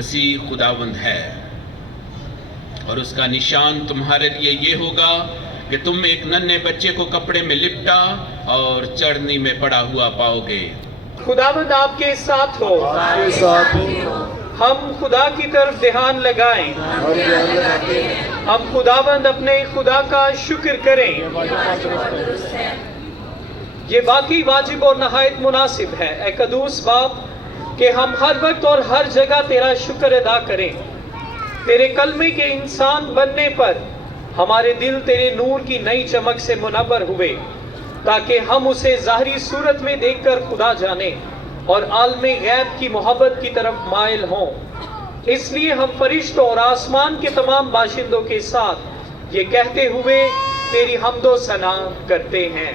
मसीह खुदावंद है और उसका निशान तुम्हारे लिए ये होगा कि तुम एक नन्हे बच्चे को कपड़े में लिपटा और चरनी में पड़ा हुआ पाओगे। खुदावंद आपके साथ हो। हम खुदा की तरफ ध्यान लगाएं। हम खुदावंद अपने खुदा का शुक्र करें। ये वाकई वाजिब और नहायत मुनासिब है ए कदूस बाप कि हम हर वक्त और हर जगह तेरा शुक्र अदा करें। तेरे कलमे के इंसान बनने पर हमारे दिल तेरे नूर की नई चमक से मुनव्वर हुए ताकि हम उसे ज़ाहरी सूरत में देखकर खुदा जाने और आलमे गैब की मोहब्बत की तरफ माइल हों। इसलिए हम फरिश्तों और आसमान के तमाम बाशिंदों के साथ ये कहते हुए तेरी हम्दो सना करते हैं।